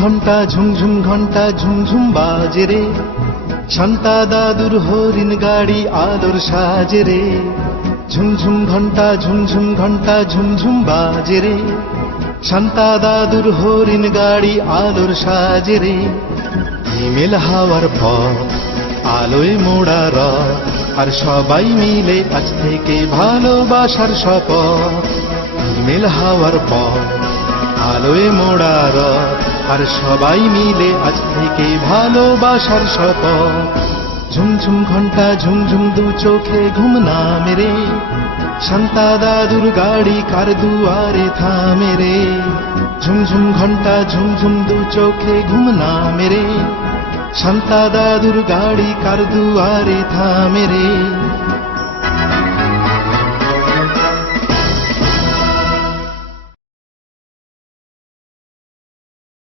ঘন্টা ঝুমঝুম ঘন্টা ঝুমঝুম বাজে রে, শান্তা দাদুর হরিণ গাড়ি আলোর সাজে রে। ঝুমঝুম ঘন্টা ঝুমঝুম ঘন্টা ঝুমঝুম বাজে রে, শান্তা দাদুর হরিণ গাড়ি আলোর সাজে রে। হিমেল হাওয়ার পথ আলোয় মোড়া রথ, আর সবাই মিলে আজ থেকে ভালোবাসার শপথ। হিমেল হাওয়ার পথ আলোয় মোড়া রথ, আর সবাই মিলে আজ থেকে ভালোবাসার শপথ। ঝুমঝুম ঘন্টা ঝুমঝুম দু চোখে ঘুম না মেরে, শান্তা দাদুর গাড়ি কার দুয়ারে থামে রে। ঝুমঝুম ঘন্টা ঝুমঝুম দু চোখে ঘুম না মেরে, শান্তা দাদুর গাড়ি কার দুয়ারে থামে রে।